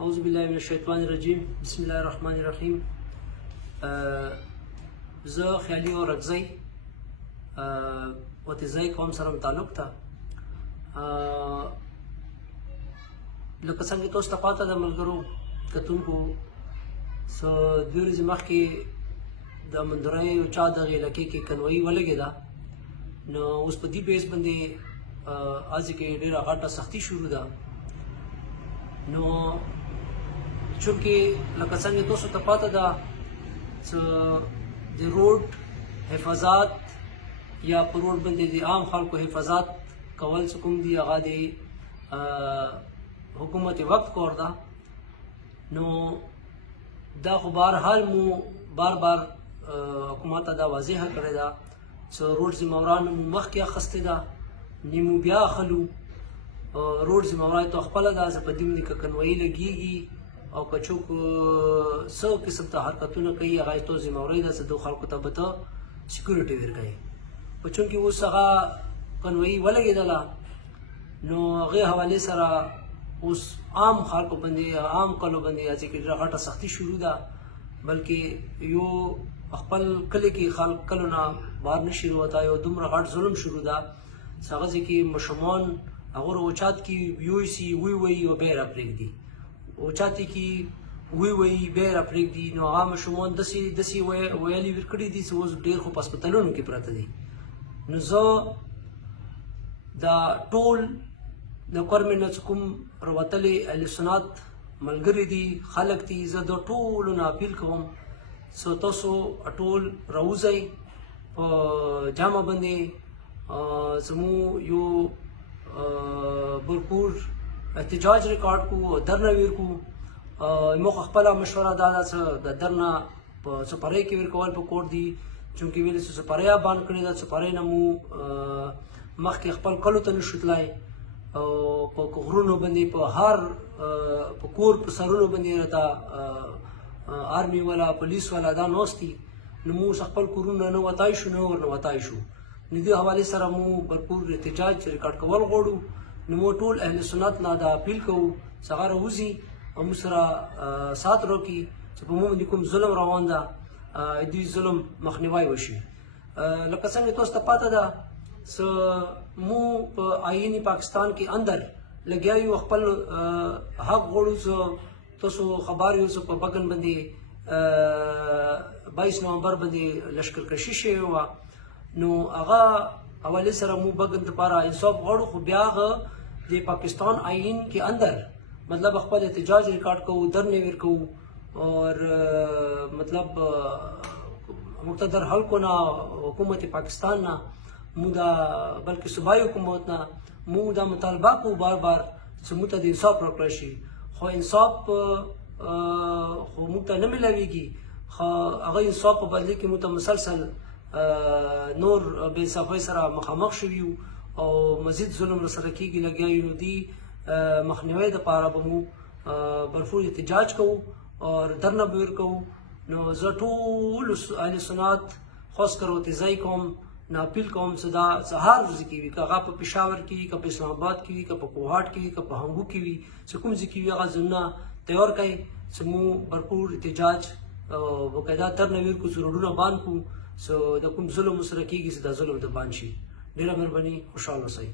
اعوذ بالله من الشیطان الرجیم بسم الله الرحمن الرحیم. زه خیالي او رګزی وتیزی قوم سره تعلق ته لکه څنګه تاسو ته پاته د ملګرو کتونکو څه دوه ورځې مخکې د مندرۍ او چا دغې علاقې کې کنوایي ولګېده، نو اوس په دې بیس باندې اځې کې ډېره غټه سختي شروع ده. نو چونکې لکه څنګه تاسو ته پاته ده چې د روډ حفاظت یا په روډ باندې د عام خلکو حفاظت کول چې کوم دي هغه د حکومت وقت کار ده. نو دا خو بهرحال مو بار بار حکومت ته دا واضحه کړې ده چې روډ ذمهوران مو مخکې اخیستې ده، نیمو بیا اخلو. روډ ذمهوران ته خپله ده چې په دې باندې که کنوایي لګېږي او که څوک څه قسم ته حرکتونه کوي هغه یې تو ذمهورۍ ده چې دو خلکو ته به ته سیکورټي ورکوي. په چونکې اوس هغه کنوایي ولګېدله، نو هغې حوالې سره اوس عام خلکو باندې عام کلو باندې هسې کې ډېره غټه سختي شروع ده، بلکې یو خپل کلي کې خلک کلو نه بهر نشي راوتی. یو دومره غټ ظلم شروع ده چې هغه ځای کې ماشومان هغه اوچات کې یوسي ووایي او بیا یې راپرېږدي، اوچاتې کې ووایي بیا یې راپرېږدي. نو هغه ماشومان داسې ویلي ورکړي دي چې اوس ډېر خو په هسپتالونو کې پراته دي. نو زه دا ټول د کورمې نه چې کوم راوتلي اهل سنت ملګري دي خلک دي، زه د ټولو نه اپیل کوم چې تاسو ټول راوځئ په جامع باندې زموږ یو بھرپور احتجاج ریکارډ کو او درنه ویر کو. موږ خپله مشوره دا ده چې د درنه په څپرۍ کې ورکول پکار دي، چونکې ویلې چې څپرۍ بند کړې ده، څپرۍ نه مو مخکې خپل کلو ته نشو تللی او په غرونو باندې په هر په کور په سرونو باندې راته آرمي والا پولیس والا دا ناست دي. نو موږ خپل کورونه نه وتی شو نه ورنه وتی شو. نو دې حوالې سره مو بھرپور احتجاج ریکارډ کول غواړو. نو موږ ټول اهل سنت نه دا اپیل کوو چې هغه راوځي او موږ سره سات راکړي چې په موږ باندې کوم ظلم روان ده دې ظلم مخنیوی وشي. لکه څنګه تاسو ته پاته ده چې مو په آئین پاکستان کې اندر لګیا یو، خپل حق غواړو چې تاسو خبر یو چې په بګن باندې 22 نومبر باندې لشکرکشي شوې وه. نو هغه حوالې سره مو بګن دپاره انصاف غواړو، خو بیا هغه د پاکستان آئین کې اندر مطلب خپل احتجاج ریکارډ کوو، درنې ورکوو اور مطلب مقتدر خلکو نه حکومت پاکستان نه مو دا بلکې صوبایي حکومت نه مو دا مطالبه کوو بار بار چې موږ ته د انصاف راکړی شي. خو انصاف خو موږ ته نه میلاویږي، خو هغه انصاف په بدلې کې موږ ته مسلسل نور بې انصافۍ سره مخامخ شوي یو او مزید ظلم راسره کېږي لګیا یو. نو دې مخنیوي دپاره به مو بھرپور احتجاج کوو اور درنه به ورکوو. نو زه ټولو اهل سنت خاص کر وتیزی قوم نه اپیل کوم چې دا هر ورځ کې وي، که هغه په پېښور کې وي، که په اسلام آباد کې وي، که په کوهاټ کې وي، که په هنګو کې وي، چې کوم ځای کې وي هغه ځایونه تیار کړئ چې مو بھرپور احتجاج باقاعده درنه ورکړو چې روډونه بند کړو چې د کوم ظلم ورسره کېږي چې دا ظلم ته بند شي. ډېره مهرباني، خوشحاله اوسئ.